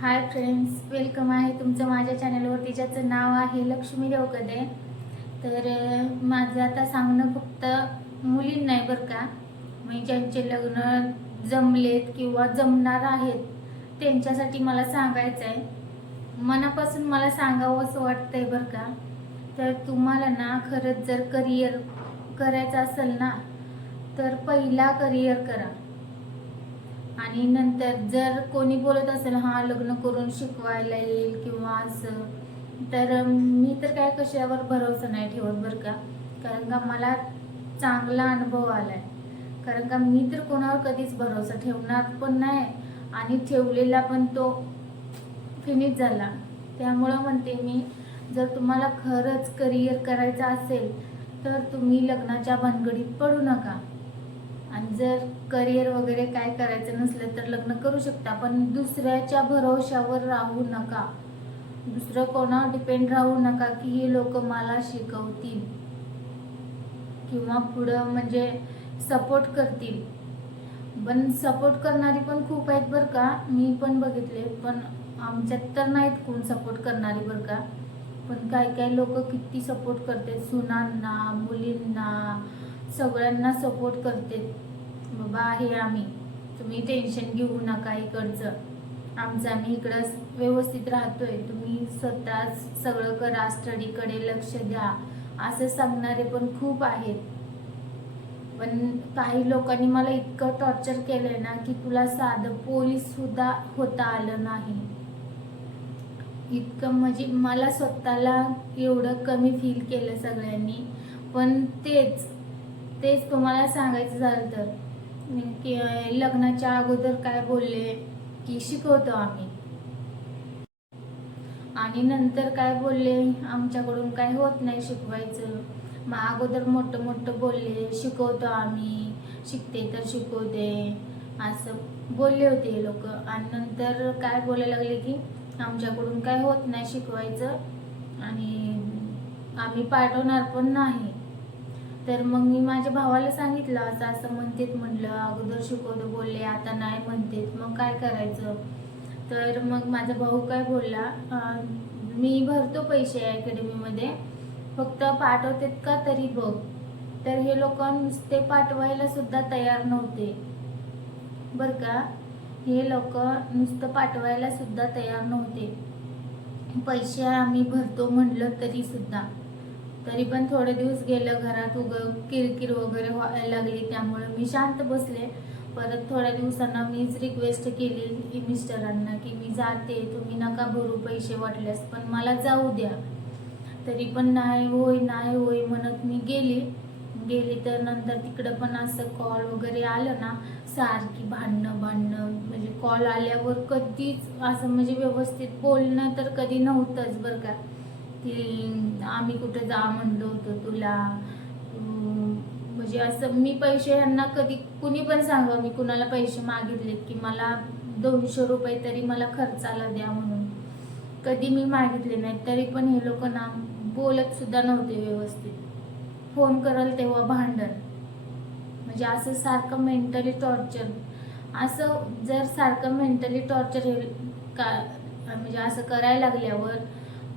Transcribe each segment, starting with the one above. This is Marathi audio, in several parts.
हाय फ्रेंड्स, वेलकम आहे तुमचं माझ्या चॅनलवरती, ज्याचं नाव आहे लक्ष्मी देवकदे. तर माझं आता सांगणं फक्त मुलींना नाही बरं का. म्हणजे ज्यांचे लग्न जमलेत किंवा जमणार आहेत त्यांच्यासाठी मला सांगायचं आहे. मनापासून मला सांगावं असं वाटतंय बरं का. तर तुम्हाला ना खरंच जर करिअर करायचं असेल ना, तर पहिला करिअर करा. आणि नंतर जर कोणी बोलत असेल हा लग्न करून शिकवायला येईल किंवा असं, तर मी तर काय कशावर भरोसा नाही ठेवत बरं का. कारण का मला चांगला अनुभव आलाय. कारण का मी तर कोणावर कधीच भरोसा ठेवणार पण नाही आणि ठेवलेला पण तो फिनिश झाला. त्यामुळं म्हणते मी, जर तुम्हाला खरंच करिअर करायचं असेल तर तुम्ही लग्नाच्या भानगडीत पडू नका. आणि जर करिअर वगैरे काय करायचं नसलं तर लग्न करू शकता, पण दुसऱ्याच्या भरोशावर राहू नका. दुसरं कोणावर डिपेंड राहू नका की हे लोक मला शिकवतील किंवा पुढं म्हणजे सपोर्ट करतील. पण सपोर्ट करणारी पण खूप आहेत बरं का, मी पण बघितले, पण आमच्यात तर नाहीत कोण सपोर्ट करणारी बरं का. पण काही काही लोक किती सपोर्ट करते, सुनांना, मुलींना, सगळ्यांना सपोर्ट करते. बाबा आहे आम्ही, तुम्ही टेन्शन घेऊ नका, इकडचं आमचं आम्ही इकडं व्यवस्थित राहतोय, तुम्ही स्वतः सगळं करा, स्टडीकडे लक्ष द्या, असं सांगणारे पण खूप आहेत. पण काही लोकांनी मला इतकं टॉर्चर केलंय ना की तुला साधं पोलीस सुद्धा होता आलं नाही. इतकं म्हणजे मला स्वतःला एवढं कमी फील केलं सगळ्यांनी. पण तेच तेच तुम्हाला सांगायचं झालं तर की लग्नाच्या अगोदर काय बोलले की शिकवतो आम्ही, आणि नंतर काय बोलले आमच्याकडून काय होत नाही शिकवायचं. मग अगोदर मोठं मोठं बोलले शिकवतो आम्ही, शिकते तर शिकवते, असं बोलले होते हे लोक. आणि नंतर काय बोलायला लागले की आमच्याकडून काय होत नाही शिकवायचं आणि आम्ही पाठवणार पण नाही. तर मग मी माझ्या भावाला सांगितलं असं असं म्हणतेत, म्हटलं अगोदर शिकवतो बोलले आता नाही म्हणतेत, मग काय करायचं. तर मग माझा भाऊ काय बोलला, मी भरतो पैसे अकॅडमीमध्ये, फक्त पाठवतेत का तरी बघ. तर हे लोक नुसते पाठवायला सुद्धा तयार नव्हते बरं का. हे लोक नुसतं पाठवायला सुद्धा तयार नव्हते. पैसे आम्ही भरतो म्हटलं तरी सुद्धा. तरी पण थोडे दिवस गेलं, घरात किरकिर वगैरे व्हायला लागली, त्यामुळे मी शांत बसले. परत थोड्या दिवसांना मीच रिक्वेस्ट केली मिस्टरांना की मी जाते, तुम्ही नका भरू पैसे, वाटल्यास पण मला जाऊ द्या. तरी पण नाही होय नाही होय म्हणत मी गेली. तर नंतर तिकडं पण असं कॉल वगैरे आलं ना, सारखी भांडणं म्हणजे कॉल आल्यावर कधीच असं म्हणजे व्यवस्थित बोलणं तर कधी नव्हतंच बरं का. की आम्ही कुठे जा म्हणलो होतो तुला, म्हणजे असं मी पैसे यांना कधी कुणी पण सांगा, मी कुणाला पैसे मागितलेत की मला 200 रुपये तरी मला खर्चाला द्या म्हणून, कधी मी मागितले नाही. तरी पण हे लोक ना बोलत सुद्धा नव्हते व्यवस्थित. फोन करल तेव्हा भांडण, म्हणजे असं सारखं मेंटली टॉर्चर. असं जर सारखं मेंटली टॉर्चर का म्हणजे असं करायला लागल्यावर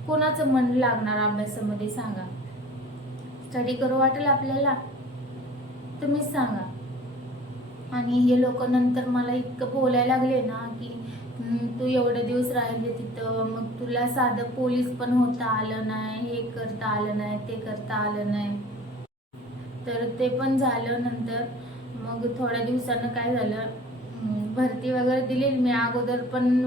कोणाचं मन लागणार अभ्यासामध्ये सांगा. स्टडी करू वाटेल आपल्याला, तुम्हीच सांगा. आणि हे लोक नंतर मला इतकं बोलायला लागले ना की तू एवढे दिवस राहिले तिथं, मग तुला साधं पोलीस पण होता आलं नाही, हे करता आलं नाही, ते करता आलं नाही. तर ते पण झालं. नंतर मग थोड्या दिवसानं काय झालं, भरती वगैरे दिलेली मी अगोदर पण,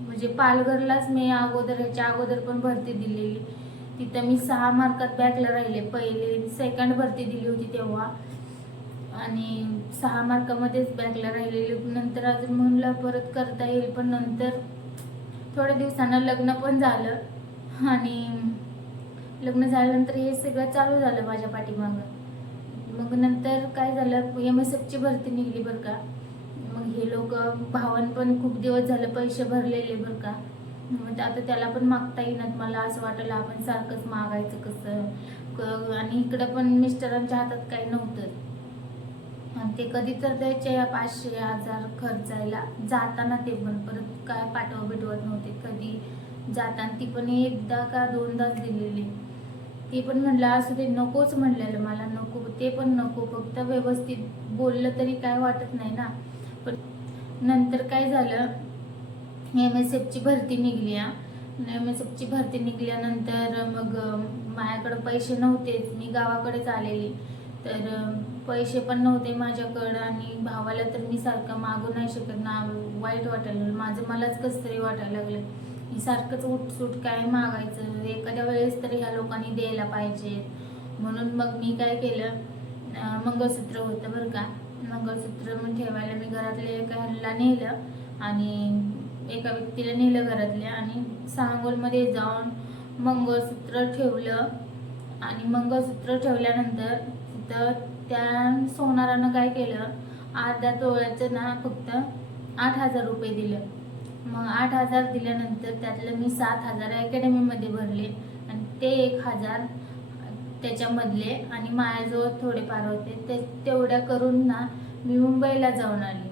म्हणजे पालघरलाच मी ह्याच्या अगोदर पण भरती दिलेली. तिथं मी 6 मार्कात बॅकला राहिले. पहिले सेकंड भरती दिली होती तेव्हा, आणि 6 मार्कामध्येच बॅकला राहिलेली. नंतर अजून म्हणलं परत करता येईल, पण नंतर थोड्या दिवसानं लग्न पण झालं. आणि लग्न झाल्यानंतर हे सगळं चालू झालं माझ्या पाठीमागं. मग नंतर काय झालं, MSF ची भरती निघली बरं का. मग हे लोक भावान पण खूप दिवस झालं पैसे भरलेले बरं का. मग आता त्याला पण मागता येईनात. मला असं वाटलं आपण सारखंच मागायचं कसं, आणि इकडं पण मिस्टरांच्या हातात काही नव्हतं. आणि ते कधी तर द्यायचे 500-1000 खर्चायला जाताना, ते पण परत काय पाठवत नव्हते कधी जाताना. ती पण एकदा का दोनदाच दिलेली. ते पण म्हणलं असू ते, नकोच म्हणलेलं मला, नको ते पण नको, फक्त व्यवस्थित बोललं तरी काय वाटत नाही ना. पण नंतर काय झालं, MSFची भरती निघली. MSFची भरती निघल्यानंतर मग माझ्याकडं पैसे नव्हतेच, मी गावाकडेच आलेली, तर पैसे पण नव्हते माझ्याकडं. आणि भावाला तर मी सारखं मागू नाही शकत ना, वाईट वाटायला लागलं माझं, मलाच कसं तरी वाटायला लागलं. मी सारखंच उठसूट काय मागायचं, एखाद्या वेळेस तरी ह्या लोकांनी द्यायला पाहिजे. म्हणून मग मी काय केलं, मंगळसूत्र होतं बरं का, मंगळसूत्र मग ठेवायला मी घरातल्या एका ह्याला नेलं आणि एका व्यक्तीला नेलं घरातल्या, आणि सांगोलमध्ये जाऊन मंगळसूत्र ठेवलं. आणि मंगळसूत्र ठेवल्यानंतर तिथं त्या सोनारानं काय केलं, अर्ध्या तोळ्याचं ना फक्त 8,000 रुपये दिलं. मग 8,000 दिल्यानंतर त्यातलं मी 7,000 अकॅडमीमध्ये भरले आणि ते 1,000 त्याच्यामधले, आणि माझ्याजवळ थोडेफार होते ते, तेवढ्या करून ना मी मुंबईला जाऊन आले.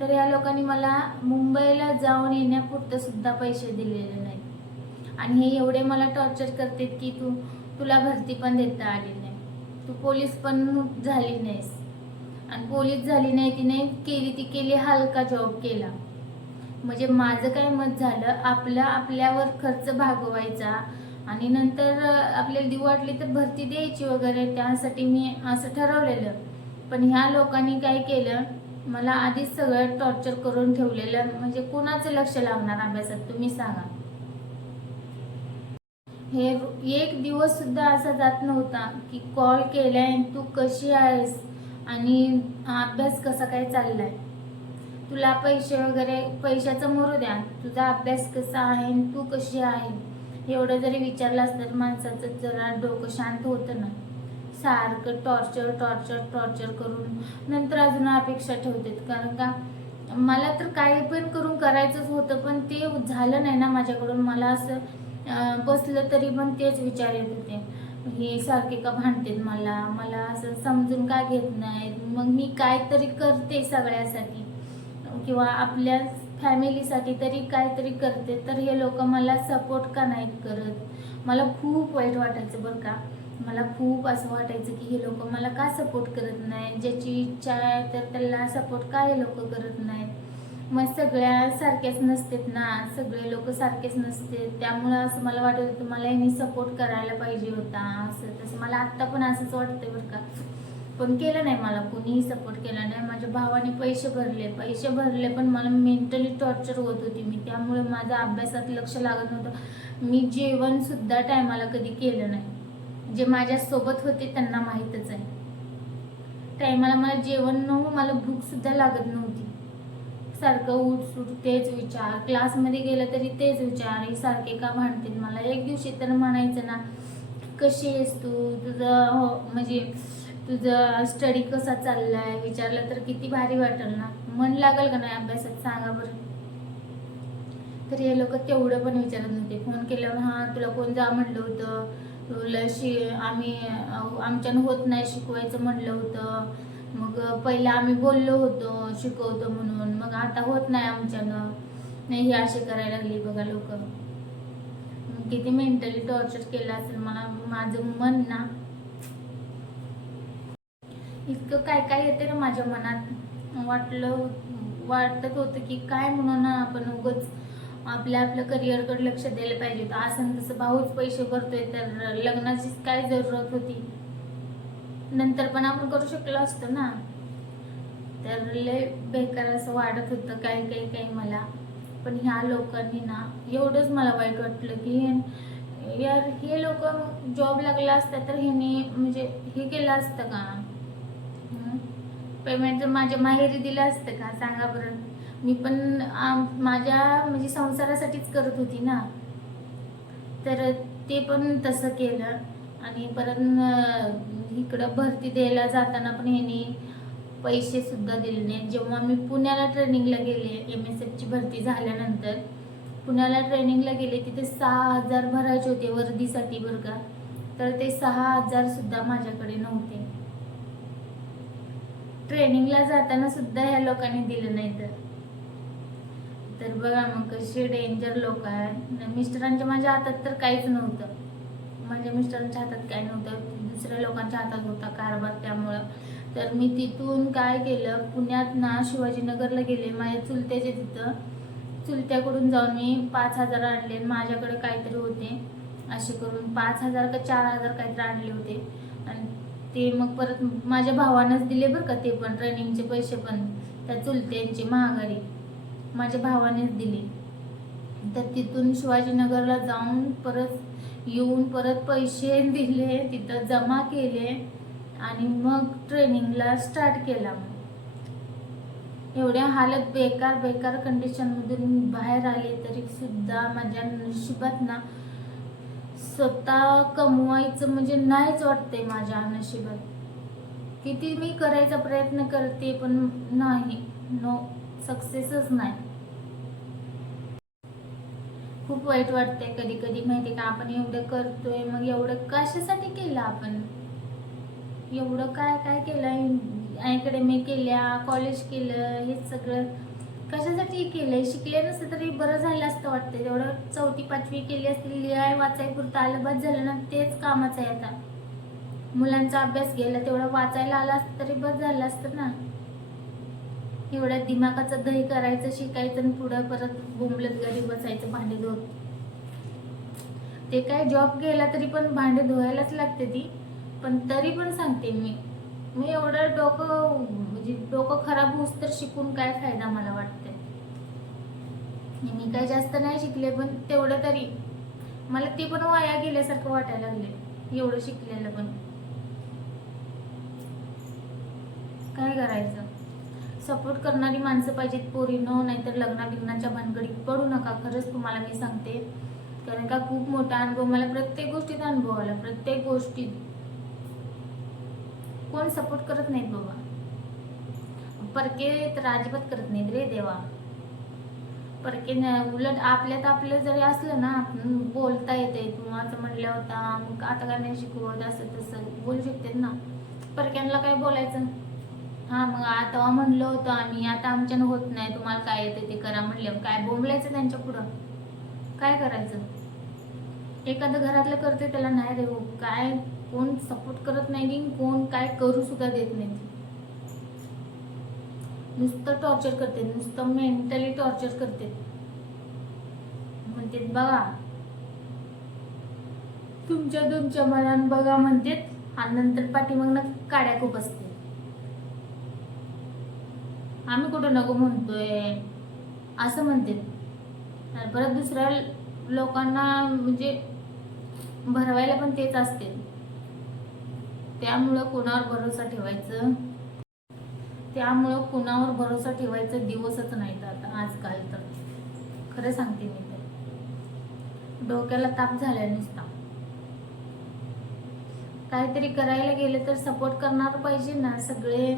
तर या लोकांनी मला मुंबईला जाऊन येण्यापुरतं सुद्धा पैसे दिलेले नाहीत. आणि हे एवढे मला टॉर्चर करतात की तुला भरती पण देता आली नाही, तू पोलीस पण झाली नाहीस, आणि पोलीस झाली नाही, तिने केली हलका जॉब केला. म्हणजे माझं काय मत झालं, आपल्यावर खर्च भागवायचा आणि नंतर आपल्याला दिव वाटली तर भरती द्यायची वगैरे, त्यासाठी मी असं ठरवलेलं. पण ह्या लोकांनी काय केलं, मला आधीच सगळं टॉर्चर करून ठेवलेलं. म्हणजे कोणाचं लक्ष लागणार अभ्यासात, तुम्ही सांगा. हे एक दिवस सुद्धा असा जात नव्हता की कॉल केलाय, तू कशी आहेस आणि अभ्यास कसा काय चाललाय, तुला पैसे वगैरे, पैशाचं मरू द्या, तुझा अभ्यास कसा आहे, तू कशी आहे, एवढं जरी विचारलं तर माणसाचं जरा डोकं शांत होतं ना. सारखं टॉर्चर टॉर्चर टॉर्चर करून नंतर अजून अपेक्षा ठेवतात. कारण का मला तर काही पण करून करायचंच होतं, पण ते झालं नाही ना माझ्याकडून. मला असं बसलं तरी पण तेच विचार येत होते, हे सारखे का भांडतात मला असं समजून का घेत नाहीत. मग मी काहीतरी करते सगळ्यासाठी किंवा आपल्या फॅमिलीसाठी तरी काहीतरी करते, तर हे लोक मला सपोर्ट का नाहीत करत. मला खूप वाईट वाटायचं बरं का. मला खूप असं वाटायचं की हे लोक मला का सपोर्ट करत नाही, ज्याची इच्छा आहे तर त्याला सपोर्ट का हे लोक करत नाहीत. मग सगळ्या सारखेच नसतात ना, सगळे लोक सारखेच नसते, त्यामुळं असं मला वाटत होतं मला यांनी सपोर्ट करायला पाहिजे होता, असं तसं मला आत्ता पण असंच वाटतंय बरं का. पण केलं नाही, मला कोणीही सपोर्ट केला नाही. माझ्या भावाने पैसे भरले पण मला मेंटली टॉर्चर होत होती मी, त्यामुळे माझ्या अभ्यासात लक्ष लागत नव्हतं. मी जेवण सुद्धा टायमाला कधी केलं नाही. जे माझ्यासोबत होते त्यांना माहीतच आहे, टायमाला मला जेवण मला भूक सुद्धा लागत नव्हती. सारखं उठसूट तेच विचार, क्लासमध्ये गेलं तरी तेच विचार, हे सारखे का भांडतील मला. एक दिवशी तर म्हणायचं ना, कशी आहेस तू, तुझं म्हणजे तुझं स्टडी कसा चाललाय विचारलं तर किती भारी वाटेल ना, मन लागल का नाही अभ्यासात, सांगा बरं. तर हे लोक तेवढं पण विचारत नव्हते. फोन केल्यावर हां तुला कोण जा म्हणलं होतं, तुला आम्ही आमच्यानं होत नाही शिकवायचं म्हणलं होतं, मग पहिला आम्ही बोललो होतो शिकवतो म्हणून, मग आता होत नाही आमच्यानं, नाही हे असे करायला लागली बघा लोक. किती मेंटली टॉर्चर केलं असेल मला, माझं मन ना इतकं काय काय येते ना माझ्या मनात. वाटत होतं की काय म्हणून आपण उगच आपल्या करिअरकडे लक्ष द्यायला पाहिजे होतं. असं तसं भाऊच पैसे भरतोय तर लग्नाची काय जरूरत होती, नंतर पण आपण करू शकलो असतो ना. तर लय बेकार असं वाटत होतं काही मला. पण ह्या लोकांनी ना एवढंच मला वाईट वाटलं की यार हे लोक जॉब लागला असता तर ह्याने म्हणजे हे केलं असतं का, पेमेंट माझ्या माहेरी दिलं असतं का, सांगा बरं. मी पण माझ्या म्हणजे संसारासाठीच करत होती ना, तर ते पण तसं केलं. आणि परत इकडं भरती द्यायला जाताना पण ह्याने पैसे सुद्धा दिले नाही. जेव्हा मी पुण्याला ट्रेनिंगला गेले, MSFची भरती झाल्यानंतर पुण्याला ट्रेनिंगला गेले, तिथे 6,000 भरायचे होते वर्दीसाठी बरं का, तर ते 6,000 सुद्धा माझ्याकडे नव्हते. ट्रेनिंगला जाताना सुद्धा ह्या लोकांनी दिलं नाही तर बघा मग कसे डेंजर लोक आहेत. मिस्टरांच्या माझ्या हातात तर काहीच नव्हतं, माझ्या मिस्टरांच्या हातात काही नव्हतं, दुसऱ्या लोकांच्या हातात होता कारभार. त्यामुळं तर मी तिथून काय केलं, पुण्यात ना शिवाजीनगरला गेले माझ्या चुलत्याच्या तिथं. चुलत्याकडून जाऊन मी 5,000 आणले. माझ्याकडे काहीतरी होते असे करून 5,000 का 4,000 काहीतरी आणले होते. आणि ते मग परत माझ्या भावानंच दिले बरं का, ते पण ट्रेनिंगचे पैसे पण त्या चुलत्यांचे महागारी माझ्या भावानेच दिले. तर तिथून शिवाजीनगरला जाऊन परत येऊन परत पैसे दिले, तिथं जमा केले आणि मग ट्रेनिंगला स्टार्ट केला. एवढ्या हालत बेकार कंडिशनमधून बाहेर आले तरी सुद्धा माझ्या नशिबात ना स्वतः कमवायचं म्हणजे नाहीच वाटते. माझ्या नशिबात किती मी करायचा प्रयत्न करते पण नाही, नो सक्सेसच नाही. खूप वाईट वाटते कधी कधी, माहिती का, आपण एवढं करतोय मग एवढं कशासाठी केलं आपण, एवढं काय काय केलं, अकॅडमी केल्या, कॉलेज केलं, हे सगळं कशासाठी केलंय. शिकले नसते तरी बरं झालं असतं वाटतं. तेवढं 4थी 5वी केली असती, लिहाय वाचाय पुरतं आलं बस झालं ना, तेच कामाचं आहे. आता मुलांचा अभ्यास गेला, तेवढं वाचायला आला असतं तरी बस झालं असतं ना. एवढ्या दिमागाचं दही करायचं, शिकायचं आणि पुढं परत बोंबलत घरी बसायचं भांडे धुवत. ते काय जॉब गेला तरी पण भांडे धुवायलाच लागते ती, पण तरी पण सांगते मी एवढं डोकं खराब होऊस तर शिकून काय फायदा मला वाटते. मी काय जास्त नाही शिकले पण तेवढं तरी मला ते पण वाया गेल्यासारखं वाटायला लागले. एवढं शिकलेलं पण काय करायचं. सपोर्ट करणारी माणसं पाहिजेत पोरींनो, नाहीतर लग्नाबिग्नाच्या भानगडीत पडू नका. खरंच तुम्हाला मी सांगते, कारण का खूप मोठा अनुभव मला प्रत्येक गोष्टीत अनुभव आला. प्रत्येक गोष्टीत कोण सपोर्ट करत नाहीत बाबा, परके तर अजिबात करत नाहीत रे देवा. परके उलट आपल्यात आपलं जरी असलं ना, बोलता येते, तू असं म्हणलं होता मग आता काय नाही शिकवत, असं तसं बोलू शकते ना. परक्यांना काय बोलायचं, हा मग आता म्हणलं होतं आम्ही, आता आमच्यानं होत नाही, तुम्हाला काय येते ते करा म्हणले, काय बोंबलायचं त्यांच्या पुढं, काय करायचं. एखादं घरातलं करते त्याला नाही रे हो, काय कोण सपोर्ट करत नाही, कोण काय करू सुद्धा देत नाही. नुसतं टॉर्चर करते, नुसतं मेंटली टॉर्चर करते. म्हणते बघा तुमच्या मनान बघा म्हणते, आणि नंतर पाठीमाग ना काड्या खूप असते. आम्ही कुठं नको म्हणतोय असं म्हणते. परत दुसऱ्या लोकांना म्हणजे भरवायला पण तेच असते. त्यामुळं कुणावर भरोसा ठेवायचं दिवसच नाहीत आता आजकाल. तर खरं सांगते मी, तर डोक्याला ताप झालाय नुसता. काहीतरी करायला गेले तर सपोर्ट करणार पाहिजे ना सगळे.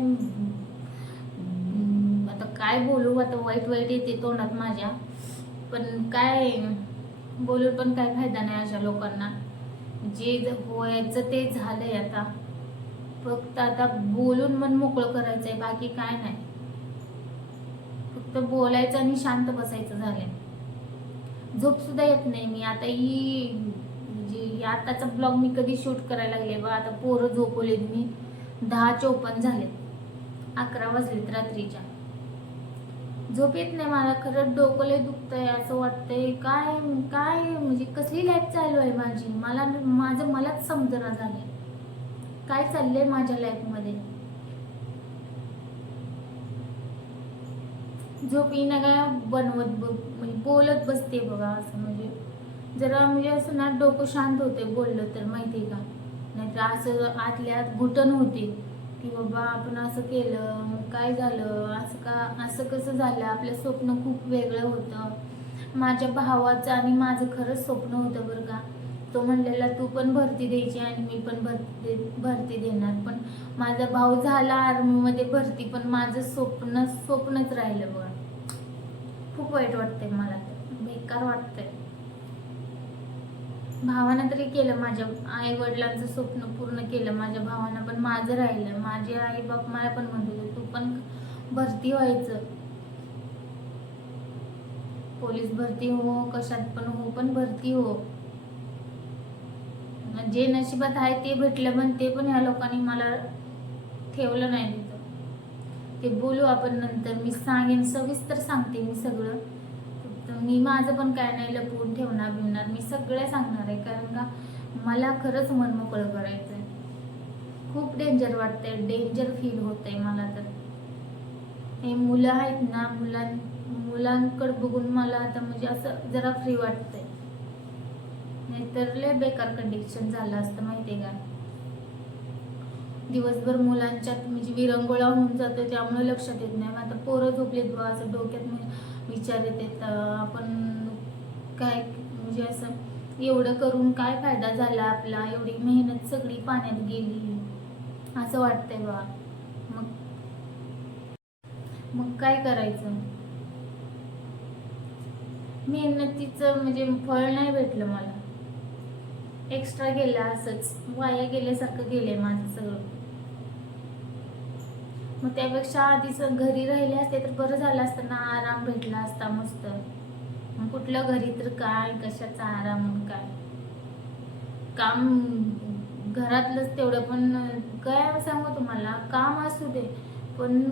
आता काय बोलू, आता वाईट येते तोंडात माझ्या, पण काय बोलून पण काय फायदा नाही अशा लोकांना. जे व्हायचं ते झालंय. आता फक्त आता बोलून मन मोकळं करायचंय, बाकी काय नाही. फक्त बोलायचं आणि शांत बसायचं झालंय. झोप सुद्धा येत नाही. मी आता म्हणजे आताचा ब्लॉग मी कधी शूट करायला लागले बा, आता पोरं झोपवलेत मी, 10:54 झाले, 11 वाजलेत रात्रीच्या. झोप येत नाही मला, खरंच डोकं लय दुखतंय, असं वाटतंय काय काय म्हणजे कसली लाईफ चालू आहे माझी, मलाच समजना झालंय काय चाललंय माझ्या लाईफ मध्ये. झोप येईना काय म्हणजे बोलत बसते बघा, असं म्हणजे जरा म्हणजे असं ना डोकं शांत होते बोललं तर, माहिती का. नाहीतर असं आतल्या आत घुटन होते की बाबा आपण असं केलं मग काय झालं, असं कसं झालं. आपलं स्वप्न खूप वेगळं होतं. माझ्या भावाचं आणि माझं खरंच स्वप्न होतं बरं का. तो म्हणलेला तू पण भरती द्यायची आणि मी पण भरती देणार, पण माझा भाऊ झाला आर्मीमध्ये भरती, पण माझं स्वप्नच राहिलं बघा. खूप वाईट वाटतंय मला, बेकार वाटतंय. भावानं तरी केलं, माझ्या आई वडिलांचं स्वप्न पूर्ण केलं माझ्या भावानं, पण माझं राहिलं. माझे आई बाप मला पण म्हणत होते तू पण भरती व्हायचं, पोलीस भरती हो, कशात पण हो, पण भरती हो. जे नशिबात आहे ते भेटलं, पण ते पण ह्या लोकांनी मला ठेवलं नाही तिथं. ते बोलू आपण नंतर, मी सांगेन, सविस्तर सांगते मी सगळं. मी माझं पण काय नाही लपवून ठेवणार बिवणार, मी सगळं सांगणार आहे. कारण का मला खरंच मन मोकळं करायचं आहे. खूप डेंजर वाटतंय, डेंजर फील होतंय मला. तर हे मुलं आहेत ना, मुलांकडे बघून मला आता म्हणजे असं जरा फ्री वाटतंय. नाहीतर लय बेकार कंडिशन झालं असतं माहितीये का. दिवसभर मुलांच्यात म्हणजे विरंगुळा होऊन जातो, त्यामुळे लक्षात येत नाही. आता पोरं झोपलेत बघा, असं डोक्यात विचार येतात, आपण काय म्हणजे असं एवढं करून काय फायदा झाला आपला, एवढी मेहनत सगळी पाण्यात गेली असं वाटतंय बघा. मग काय करायचं. मेहनतीचं म्हणजे फळ नाही भेटलं मला, एक्स्ट्रा गेलं, असंच वाया गेल्यासारखं गेलंय माझं सगळं. मग त्यापेक्षा आधीच घरी राहिले असते तर बरं झालं असतं ना, आराम भेटला असता मस्त. मग कुठलं घरी तर काय, कशाचा आराम, काय काम घरातलंच तेवढं. पण काय सांगू तुम्हाला, काम असू दे पण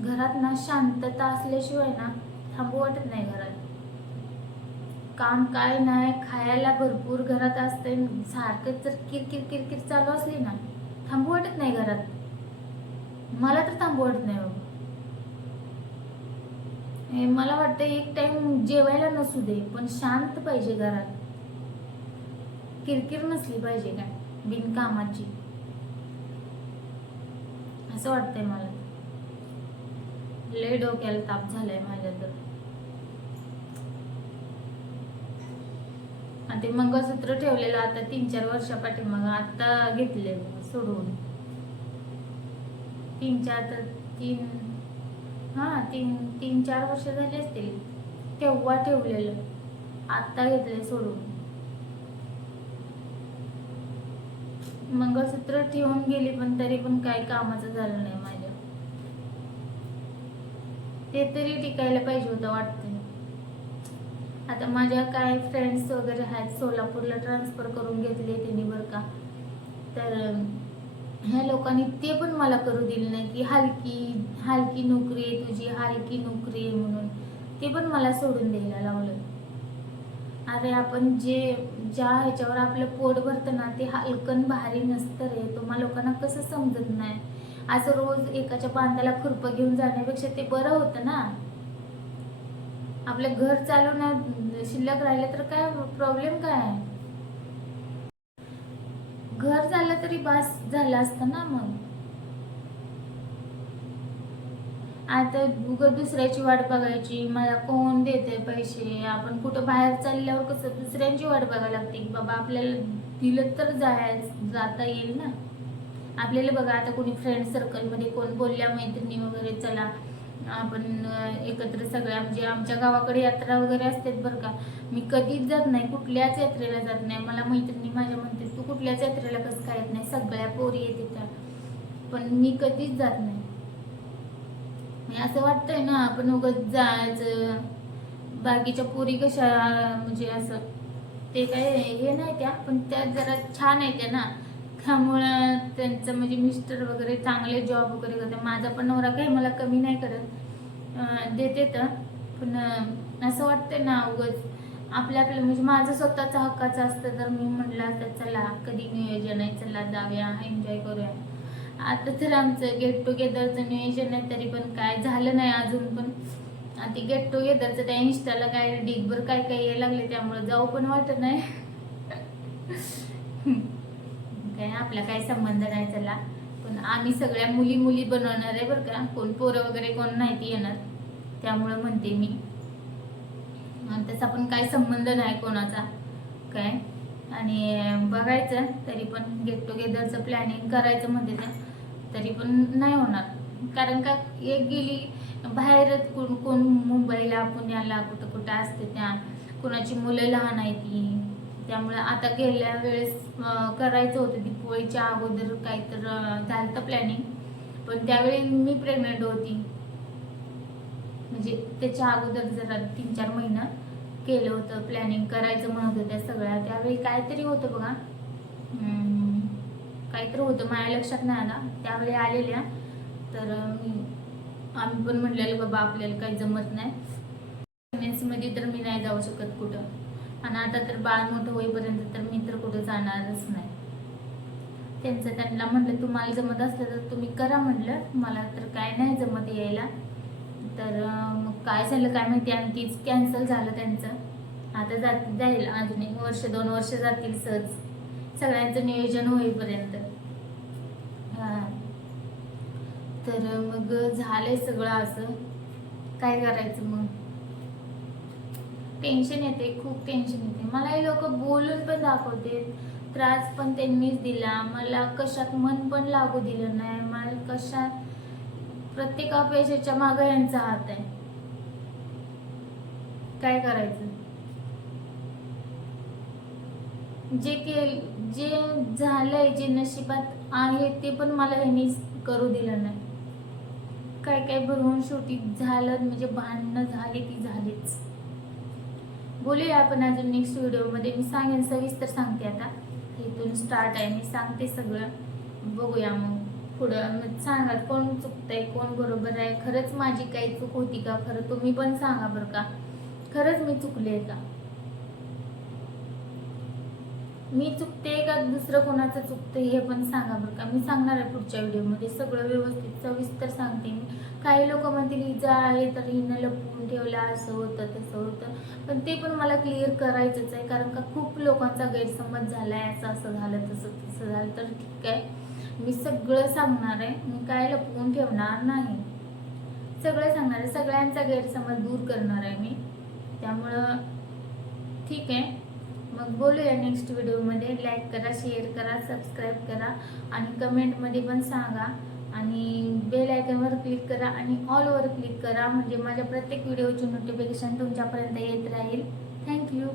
घरात ना शांतता असल्याशिवाय ना थांबू वाटत नाही घरात. काम काय नाही, खायला भरपूर घरात असते, सारखं जर किरकिर किरकिर चालू असली ना थांबू वाटत नाही घरात. मला तर थांबू वाटत नाही बाबा. मला वाटतं एक टाइम जेवायला नसू दे पण शांत पाहिजे घरात, किरकिर नसली पाहिजे काय बिनकामाची, असं वाटतंय मला. लय डोक्याला ताप झालाय माझ्या तर. आणि ते मंगळसूत्र ठेवलेलं आता 3-4 वर्षापाठी, मग आता घेतले सोडून. 3-4 वर्ष झाली असतील. तेव्हा ठेवलेलं, आता घेतले सोडून. मंगळसूत्र ठेवून गेली पण तरी पण काही कामाचं झालं नाही माझ्या. ते तरी टिकायला पाहिजे होतं वाटतं. आता माझ्या काय फ्रेंड्स वगैरे आहेत, सोलापूरला ट्रान्सफर करून घेतले त्यांनी बरं का. तर ह्या लोकांनी ते पण मला करू दिलं नाही की हलकी नोकरी आहे तुझी, हलकी नोकरी आहे म्हणून ते पण मला सोडून द्यायला लावलं. अरे आपण ज्या ह्याच्यावर आपलं पोट भरतं ना ते हलकन भारी नसतं रे. तुम्हाला लोकांना कसं समजत नाही. असं रोज एकाच्या बांधाला खुरपं घेऊन जाण्यापेक्षा ते बरं होतं ना. आपलं घर चालवणं शिल्लक राहिलं तर काय प्रॉब्लेम काय आहे. घर झालं तरी बास झालं असतं ना. मग आता दुसऱ्याची वाट बघायची, मला कोण देते पैसे. आपण कुठं बाहेर चालल्यावर कसं दुसऱ्यांची वाट बघायला लागते की बाबा आपल्याला दिलं तर जाता येईल ना आपल्याला. बघा आता कोणी फ्रेंड सर्कलमध्ये कोण बोलल्या मैत्रिणी वगैरे, चला आपण एकत्र सगळ्या, म्हणजे आमच्या गावाकडे यात्रा वगैरे असतात बरं का. मी कधीच जात नाही, कुठल्याच यात्रेला जात नाही. मला मैत्रिणी माझ्या म्हणते तू कुठल्याच यात्रेला कसं काय येत नाही, सगळ्या पोरी येते त्या, पण मी कधीच जात नाही. असं वाटतंय ना आपण उगाच जायचं. बाकीच्या पोरी कशा म्हणजे असं ते काय हे नाही त्या, पण त्या जरा छान आहे त्या ना, त्यामुळं त्यांचं म्हणजे मिस्टर वगैरे चांगले जॉब वगैरे करते. माझा पण नवरा काही मला कमी नाही करत, देते तर. पण असं वाटतंय ना उगाच आपल्या म्हणजे माझं स्वतःचा हक्काचं असतं तर मी म्हटलं असतं चला कधी नियोजन आहे, चला जाऊया एन्जॉय करूया. आता तर आमचं गेट टुगेदरचं नियोजन आहे, तरी पण काय झालं नाही अजून. पण ते गेट टुगेदरचं त्या इंस्टाला काय डिगभर काय काय यायला लागले, त्यामुळे जाऊ पण वाटत नाही. काय आपला काय संबंध नाही चला. पण आम्ही सगळ्या मुली बनवणार आहे बरं का, कोण पोरं वगैरे कोण नाही ती येणार, त्यामुळं म्हणते मी. तसा पण काय संबंध नाही कोणाचा काय. आणि बघायचं तरी पण गेट टुगेदरचं प्लॅनिंग करायचं म्हणते त्या, तरी पण नाही होणार. कारण का एक गेली बाहेर, कोण मुंबईला पुण्याला कुठं कुठं असते, त्या कोणाची मुलं लहान आहे ती. त्यामुळे आता गेल्या वेळेस करायचं होतं दिवाळीच्या अगोदर काय तर झालं प्लॅनिंग, पण त्यावेळी मी प्रेग्नेंट होती, म्हणजे त्याच्या अगोदर जरा 3-4 महिना केलं होतं प्लॅनिंग करायचं म्हणत होत्या सगळ्या. त्यावेळी काहीतरी होतं बघा, काहीतरी होतं माझ्या लक्षात नाही आला. त्यावेळी आलेल्या तर आम्ही पण म्हणलेलं बाबा आपल्याला काही जमत नाही प्रेग्नेन्सीमध्ये, तर मी नाही जाऊ शकत कुठं. आणि आता तर बाळ मोठं होईपर्यंत तर मी तर कुठं जाणारच नाही. त्यांना म्हटलं तुम्हाला जमत असलं तर तुम्ही करा म्हटलं, मला तर काय नाही जमत यायला. तर मग काय झालं काय माहिती, आणखीच कॅन्सल झालं त्यांचं. आता जाईल अजून 1 वर्ष 2 वर्ष जातील सहज, सगळ्यांचं नियोजन होईपर्यंत. तर मग झालंय सगळं असं, काय करायचं मग. टेन्शन येते, खूप टेन्शन येते मला. हे लोक बोलून पण दाखवते, त्रास पण त्यांनीच दिला मला, कशात मन पण लागू दिलं नाही मला. कशात प्रत्येक अपयशाच्या मागे यांचा हात आहे. काय करायचं. जे झालंय, जे नशिबात आहे ते पण मला यांनी करू दिलं नाही. काय भरवून शेवटी झालं, म्हणजे भांडणं झाली ती झालीच. बोलूया आपण अजून नेक्स्ट व्हिडिओमध्ये, मी सांगेन सविस्तर सांगते. आता इथून स्टार्ट आहे, मी सांगते सगळं. बघूया मग पुढं. सांगा कोण चुकतंय कोण बरोबर आहे, खरंच माझी काही चूक होती का, खरं तुम्ही पण सांगा बरं का, खरंच मी चुकले का, मी चुकते का दुसरं कोणाचं चुकतंय हे पण सांगा बरं का. मी सांगणार आहे पुढच्या व्हिडिओमध्ये सगळं व्यवस्थित सविस्तर सांगते मी. काही लोक म्हणतील हिचा आहे तर हिनं लपवून ठेवला, असं होतं तसं होतं, पण ते पण मला क्लिअर करायचंच आहे. कारण का खूप लोकांचा गैरसमज झाला आहे, असं झालं तसं झालं. तर ठीक आहे, मी सगळं सांगणार आहे, मी काय लपवून ठेवणार नाही, सगळं सांगणार आहे. सगळ्यांचा गैरसमज दूर करणार आहे मी. त्यामुळं ठीक आहे, मग बोलूया नेक्स्ट व्हिडिओमध्ये. लाईक करा, शेअर करा, सबस्क्राईब करा आणि कमेंटमध्ये पण सांगा. आणि बेल आयकॉनवर क्लिक करा आणि ऑलवर क्लिक करा, म्हणजे माझ्या प्रत्येक व्हिडिओची नोटिफिकेशन तुमच्यापर्यंत येत राहील. थँक्यू.